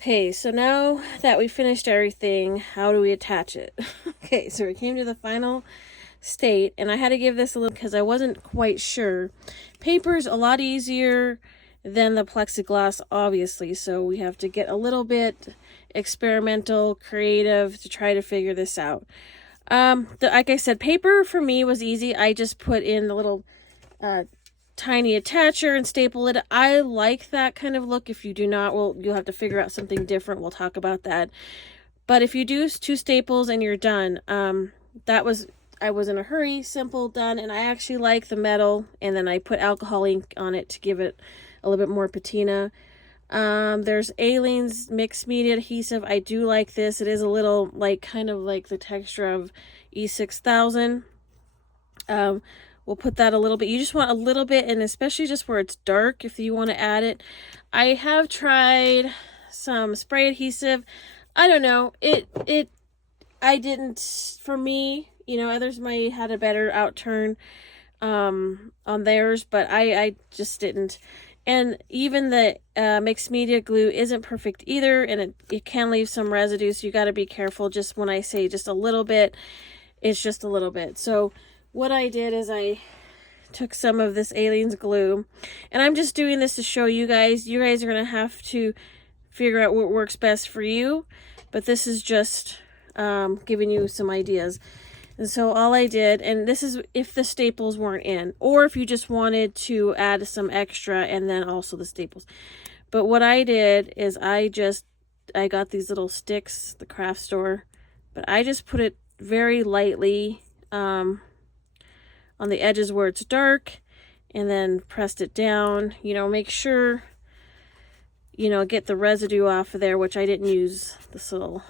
Okay, so now that we finished everything, how do we attach it? Okay, so we came to the final state, and I had to give this a little because I wasn't quite sure. Paper's a lot easier than the plexiglass, obviously, so we have to get a little bit experimental, creative to try to figure this out. Like I said, paper for me was easy. I just put in the little tiny attacher and staple it. I like that kind of look. If you do not, well, you'll have to figure out something different. We'll talk about that. But if you do 2 staples and you're done, I was in a hurry, simple, done, and I actually like the metal, and then I put alcohol ink on it to give it a little bit more patina. There's Aleene's mixed media adhesive. I do like this. It is a little like kind of like the texture of E6000. We'll put that a little bit. You just want a little bit, and especially just where it's dark, if you want to add it. I have tried some spray adhesive. I don't know. I didn't, for me, you know, others might had a better outturn on theirs, but I just didn't. And even the mixed media glue isn't perfect either, and it can leave some residue, so you got to be careful. Just when I say just a little bit, it's just a little bit. So what I did is I took some of this Aleene's glue, and I'm just doing this to show you guys. You guys are going to have to figure out what works best for you, but this is just giving you some ideas. And so all I did, and this is if the staples weren't in, or if you just wanted to add some extra and then also the staples. But what I did is I got these little sticks, the craft store, but I just put it very lightly on the edges where it's dark, and then pressed it down. You know, make sure, you know, get the residue off of there, which I didn't use this little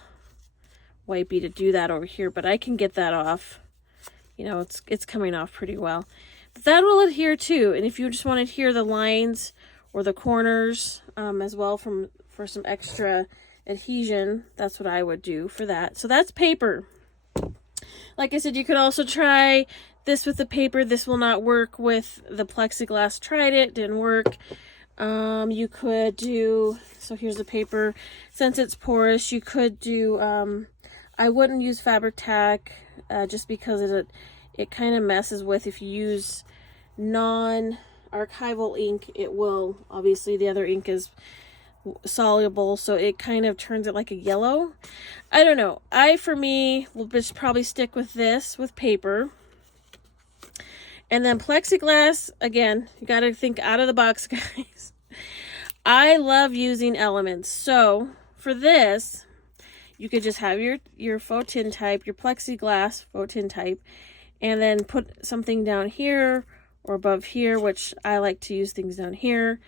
wipey to do that over here, but I can get that off. You know, it's coming off pretty well. But that will adhere too, and if you just want to adhere the lines or the corners as well for some extra adhesion, that's what I would do for that. So that's paper. Like I said, you could also try this with the paper. This will not work with the plexiglass. Tried it, didn't work. You could do, so here's the paper. Since it's porous, you could do, I wouldn't use fabric tack just because it kind of messes with, if you use non-archival ink, it will, obviously the other ink is soluble, so it kind of turns it like a yellow. I don't know. For me, will just probably stick with this, with paper. And then plexiglass, again, you got to think out of the box, guys. I love using elements. So for this, you could just have your faux tintype, your plexiglass faux tintype, and then put something down here or above here, which I like to use things down here.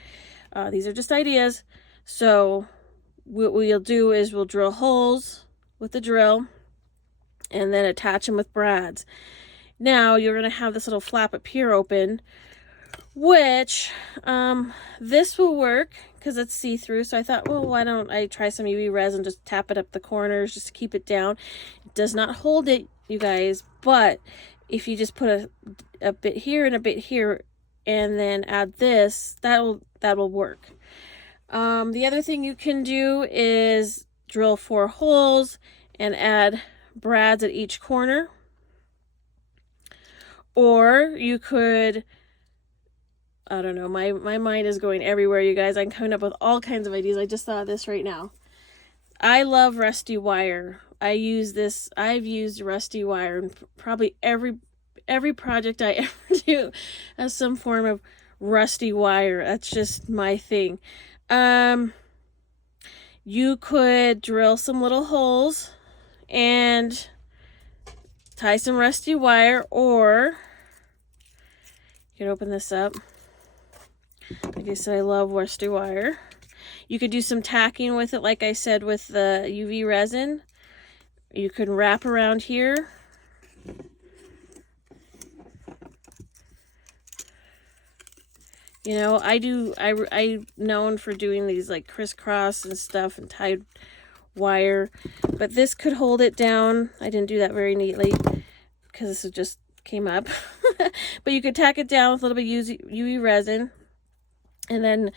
These are just ideas. So what we'll do is we'll drill holes with the drill and then attach them with brads. Now you're going to have this little flap up here open, which this will work because it's see-through. So I thought, well, why don't I try some UV resin, just tap it up the corners just to keep it down. It does not hold it, you guys, but if you just put a bit here and a bit here and then add this, that will work. The other thing you can do is drill 4 holes and add brads at each corner. Or you could, I don't know, my mind is going everywhere, you guys. I'm coming up with all kinds of ideas. I just thought of this right now. I love rusty wire. I've used rusty wire in probably every project I ever do has some form of rusty wire. That's just my thing. You could drill some little holes and tie some rusty wire, or you can open this up. Like I said, I love rusty wire. You could do some tacking with it, like I said, with the UV resin. You can wrap around here. You know, I'm known for doing these like crisscross and stuff and tied wire, but this could hold it down. I didn't do that very neatly because this just came up. But you could tack it down with a little bit of UV resin, and then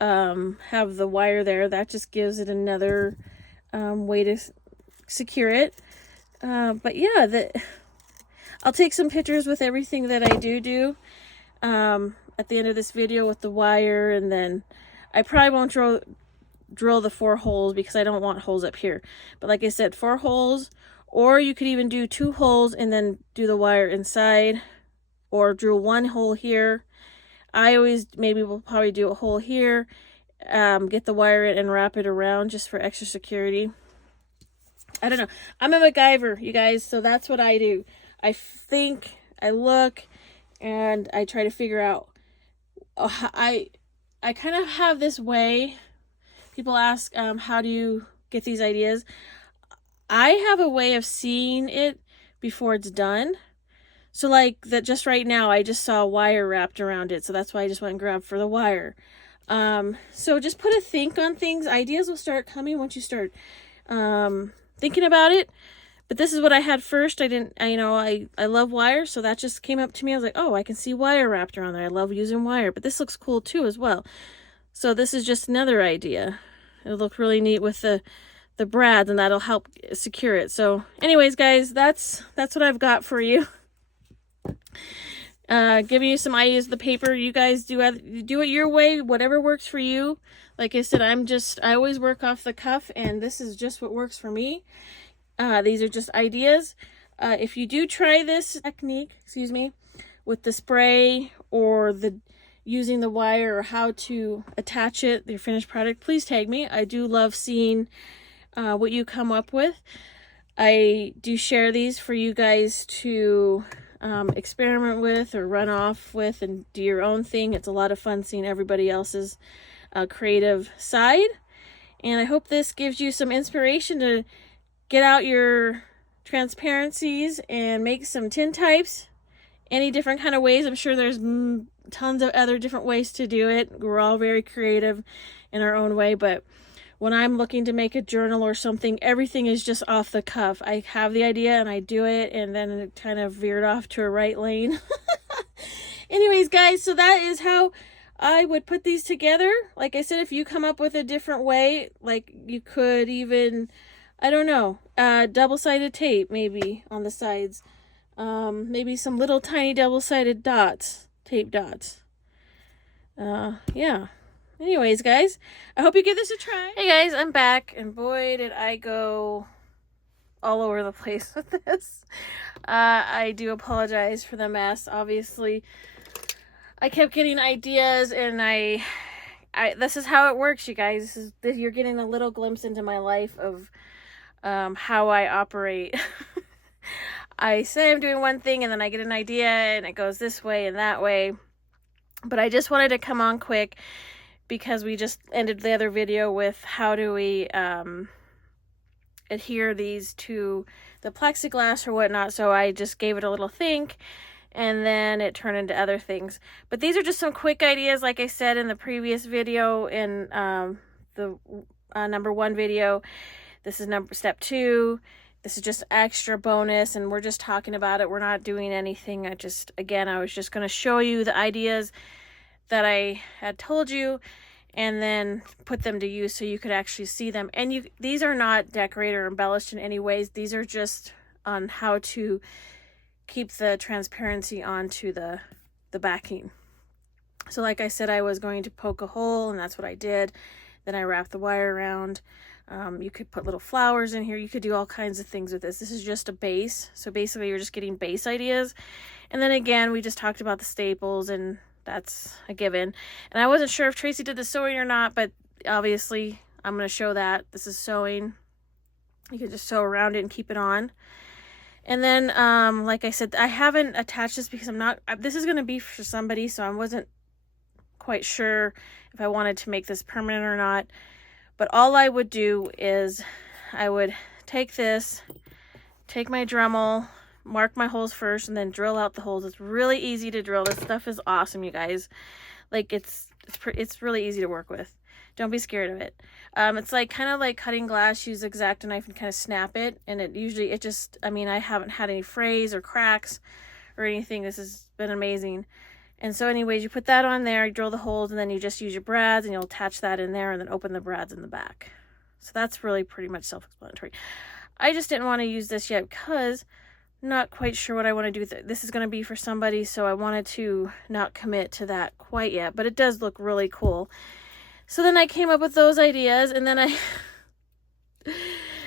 have the wire there. That just gives it another way to secure it. But yeah, I'll take some pictures with everything that I do at the end of this video with the wire, and then I probably won't drill the 4 holes because I don't want holes up here. But like I said, 4 holes, or you could even do 2 holes and then do the wire inside, or drill 1 hole here. I always will probably do a hole here, get the wire in and wrap it around just for extra security. I don't know. I'm a MacGyver, you guys, so that's what I do. I think, I look, and I try to figure out. I kind of have this way. People ask, how do you get these ideas? I have a way of seeing it before it's done. So like that, just right now, I just saw a wire wrapped around it. So that's why I just went and grabbed for the wire. So just put a think on things. Ideas will start coming once you start thinking about it. But this is what I had first. I love wire, so that just came up to me. I was like, oh, I can see wire wrapped around there. I love using wire, but this looks cool too as well. So this is just another idea. It'll look really neat with the brads, and that'll help secure it. So anyways, guys, that's what I've got for you. Giving you some ideas of the paper. You guys do it your way, whatever works for you. Like I said, I always work off the cuff, and this is just what works for me. These are just ideas. If you do try this technique, with the spray or using the wire, or how to attach it, your finished product, please tag me. I do love seeing what you come up with. I do share these for you guys to experiment with or run off with and do your own thing. It's a lot of fun seeing everybody else's creative side. And I hope this gives you some inspiration to get out your transparencies and make some tintypes any different kind of ways. I'm sure there's tons of other different ways to do it. We're all very creative in our own way, but when I'm looking to make a journal or something, everything is just off the cuff. I have the idea and I do it, and then it kind of veered off to a right lane. Anyways, guys, so that is how I would put these together. Like I said, if you come up with a different way, like you could even, I don't know, double-sided tape maybe on the sides. Maybe some little tiny double-sided dots, tape dots. Yeah. Anyways, guys, I hope you give this a try. Hey guys, I'm back, and boy, did I go all over the place with this. I do apologize for the mess. Obviously, I kept getting ideas, and this is how it works, you guys. You're getting a little glimpse into my life of how I operate. I say I'm doing one thing, and then I get an idea, and it goes this way and that way. But I just wanted to come on quick, because we just ended the other video with how do we adhere these to the plexiglass or whatnot. So I just gave it a little think, and then it turned into other things. But these are just some quick ideas, like I said in the previous video, in the number 1 video. This is step 2. This is just extra bonus, and we're just talking about it. We're not doing anything. I was just going to show you the ideas that I had told you, and then put them to use so you could actually see them. And these are not decorated or embellished in any ways. These are just on how to keep the transparency onto the backing. So like I said, I was going to poke a hole, and that's what I did. Then I wrapped the wire around. You could put little flowers in here. You could do all kinds of things with this. This is just a base. So basically you're just getting base ideas. And then again, we just talked about the staples, and that's a given. And I wasn't sure if Tracy did the sewing or not, but obviously I'm going to show that. This is sewing. You can just sew around it and keep it on. And then, like I said, I haven't attached this because this is going to be for somebody, so I wasn't quite sure if I wanted to make this permanent or not. But all I would do is I would take my Dremel, mark my holes first, and then drill out the holes. It's really easy to drill. This stuff is awesome, you guys. Like, it's really easy to work with. Don't be scared of it. It's like kind of like cutting glass. Use X-Acto knife and kind of snap it, and I haven't had any frays or cracks or anything. This has been amazing. And so anyways, you put that on there, you drill the holes, and then you just use your brads and you'll attach that in there and then open the brads in the back. So that's really pretty much self-explanatory. I just didn't want to use this yet because I'm not quite sure what I want to do with it. This is going to be for somebody, so I wanted to not commit to that quite yet, but it does look really cool. So then I came up with those ideas, and then as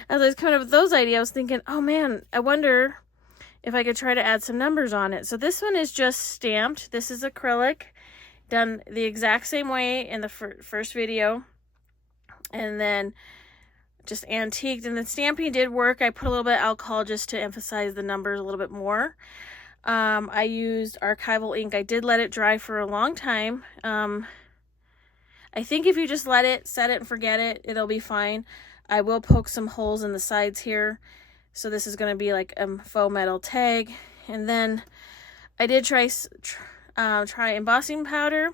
I was coming up with those ideas, I was thinking, oh man, I wonder if I could try to add some numbers on it. So this one is just stamped. This is acrylic, done the exact same way in the first video, and then just antiqued. And the stamping did work. I put a little bit of alcohol just to emphasize the numbers a little bit more. I used archival ink. I did let it dry for a long time. I think if you just let it, set it and forget it, it'll be fine. I will poke some holes in the sides here. So this is going to be like a faux metal tag. And then I did try embossing powder,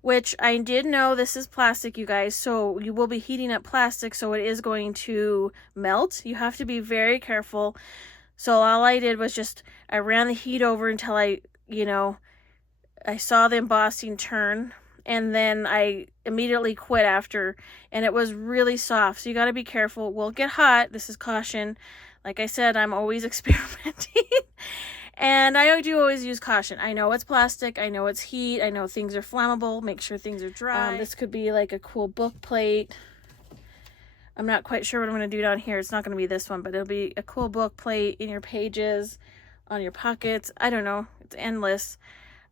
which I did know this is plastic, you guys. So you will be heating up plastic, so it is going to melt. You have to be very careful. So all I did was just, I ran the heat over until I saw the embossing turn. And then I immediately quit after, and it was really soft. So you got to be careful. It will get hot. This is caution. Like I said, I'm always experimenting. And I do always use caution. I know it's plastic. I know it's heat. I know things are flammable. Make sure things are dry. This could be like a cool book plate. I'm not quite sure what I'm going to do down here. It's not going to be this one, but it'll be a cool book plate in your pages, on your pockets. I don't know. It's endless.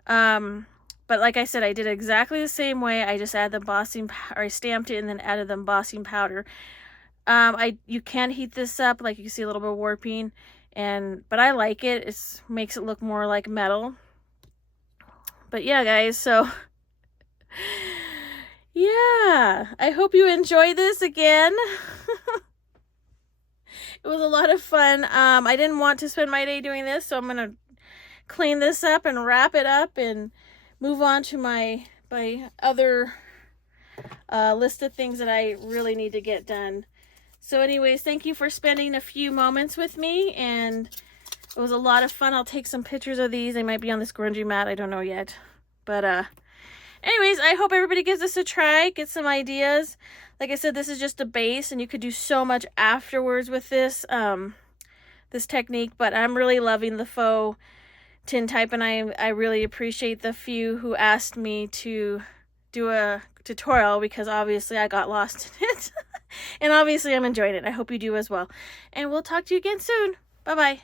But like I said, I did it exactly the same way. I just added the embossing, or I stamped it and then added the embossing powder. You can heat this up, like you can see a little bit of warping, but I like it. It makes it look more like metal. But yeah, guys, so yeah, I hope you enjoy this again. It was a lot of fun. I didn't want to spend my day doing this, so I'm gonna clean this up and wrap it up and move on to my other list of things that I really need to get done. So anyways, thank you for spending a few moments with me, and it was a lot of fun. I'll take some pictures of these. They might be on this grungy mat. I don't know yet. But anyways, I hope everybody gives this a try. Get some ideas. Like I said, this is just a base, and you could do so much afterwards with this this technique. But I'm really loving the faux tintype, and I really appreciate the few who asked me to do a tutorial, because obviously I got lost in it. And obviously I'm enjoying it. I hope you do as well. And we'll talk to you again soon. Bye-bye.